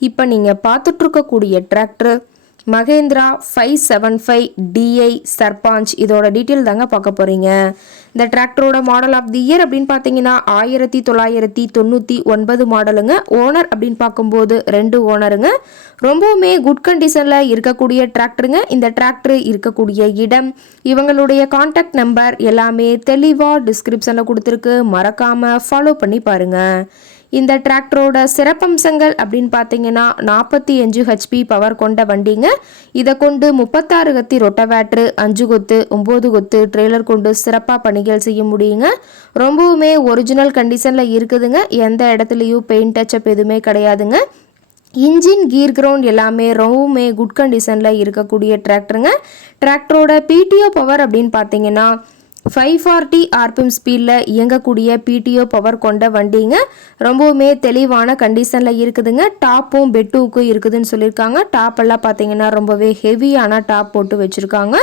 இப்போ நீங்கள் பார்த்துட்ருக்கக்கூடிய tractor Mahindra five seven five D I Sarpanch. இதோட டீட்டெயில் தாங்க பார்க்க போகிறீங்க இந்த டிராக்டரோட மாடல் ஆஃப் தி இயர் அப்படின்னு பார்த்தீங்கன்னா ஆயிரத்தி தொள்ளாயிரத்தி தொண்ணூற்றி ஒன்பது மாடலுங்க ஓனர் அப்படின்னு பார்க்கும்போது ரெண்டு ஓனருங்க ரொம்பவுமே குட் கண்டிஷனில் இருக்கக்கூடிய டிராக்டருங்க இந்த டிராக்டர் இருக்கக்கூடிய இடம் இவங்களுடைய காண்டாக்ட் நம்பர் எல்லாமே தெளிவாக டிஸ்கிரிப்ஷனில் கொடுத்துருக்கு. மறக்காமல் ஃபாலோ பண்ணி பாருங்கள் இந்த டிராக்டரோட சிறப்பம்சங்கள் அப்படின்னு பார்த்தீங்கன்னா நாற்பத்தி அஞ்சு ஹெச்பி பவர் கொண்ட வண்டிங்க. இதை கொண்டு முப்பத்தாறு கத்தி ரொட்டவேட்ரு அஞ்சு கொத்து ஒம்பது கொத்து ட்ரெய்லர் கொண்டு சிறப்பாக பணிகள் செய்ய முடியுங்க. ரொம்பவுமே ஒரிஜினல் கண்டிஷனில் இருக்குதுங்க. எந்த இடத்துலையும் பெயிண்ட் டச்சப் எதுவுமே கிடையாதுங்க. இன்ஜின் கீர் கிரவுண்ட் எல்லாமே ரொம்பவுமே குட் கண்டிஷனில் இருக்கக்கூடிய டிராக்டருங்க டிராக்டரோட பிடிஓ பவர் அப்படின்னு பார்த்தீங்கன்னா ஃபைவ் ஃபார்ட்டி ஆர்பிஎம் ஸ்பீடில் இயங்கக்கூடிய பிடிஓ பவர் கொண்ட வண்டிங்க. ரொம்பவுமே தெளிவான கண்டிஷனில் இருக்குதுங்க. டாப்பும் பெட்டுக்கும் இருக்குதுன்னு சொல்லியிருக்காங்க. டாப் எல்லாம் பார்த்தீங்கன்னா ரொம்பவே ஹெவியான டாப் போட்டு வச்சுருக்காங்க.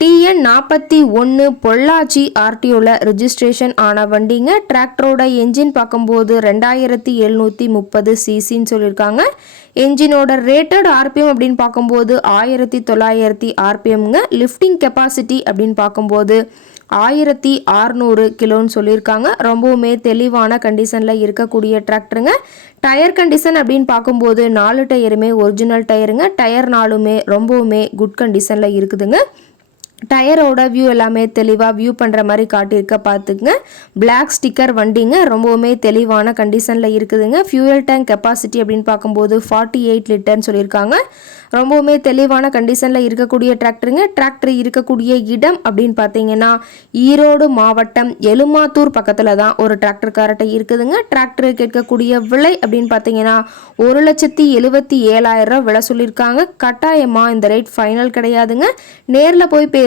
டிஎன் நாற்பத்தி ஒன்று பொள்ளாச்சி ஆர்டிஓவில் ரிஜிஸ்ட்ரேஷன் ஆன வண்டிங்க. டிராக்டரோட என்ஜின் பார்க்கும்போது ரெண்டாயிரத்தி எழுநூற்றி முப்பது சிசின்னு சொல்லியிருக்காங்க. என்ஜினோட ரேட்டட் ஆர்பிஎம் அப்படின்னு பார்க்கும்போது ஆயிரத்தி தொள்ளாயிரத்தி ஆர்பிஎம்ங்க லிஃப்டிங் கெப்பாசிட்டி அப்படின்னு பார்க்கும்போது ஆயிரத்தி ஆறுநூறு கிலோன்னு சொல்லியிருக்காங்க. ரொம்பவுமே தெளிவான கண்டிஷனில் இருக்கக்கூடிய டிராக்டருங்க டயர் கண்டிஷன் அப்படின்னு பார்க்கும்போது நாலு டயருமே ஒரிஜினல் டயருங்க டயர் நாலுமே ரொம்பவுமே குட் கண்டிஷனில் இருக்குதுங்க. டயரோட வியூ எல்லாமே தெளிவாக வியூ பண்ணுற மாதிரி காட்டியிருக்க. பார்த்துக்குங்க. பிளாக் ஸ்டிக்கர் வண்டிங்க ரொம்பவுமே தெளிவான கண்டிஷனில் இருக்குதுங்க. ஃபியூயல் டேங்க் கெப்பாசிட்டி அப்படின்னு பார்க்கும்போது ஃபார்ட்டி எயிட் லிட்டர்னு சொல்லியிருக்காங்க. ரொம்பவுமே தெளிவான கண்டிஷனில் இருக்கக்கூடிய டிராக்டருங்க டிராக்டர் இருக்கக்கூடிய இடம் அப்படின்னு பார்த்தீங்கன்னா ஈரோடு மாவட்டம் எலுமாத்தூர் பக்கத்தில் தான் ஒரு டிராக்டர் இருக்குதுங்க. டிராக்டர் கேட்கக்கூடிய விலை அப்படின்னு பார்த்தீங்கன்னா ஒரு லட்சத்தி எழுபத்தி ஏழாயிரம் ரூபா விலை சொல்லியிருக்காங்க. கட்டாயமாக இந்த ரேட் ஃபைனல் கிடையாதுங்க. நேரில் போய் பே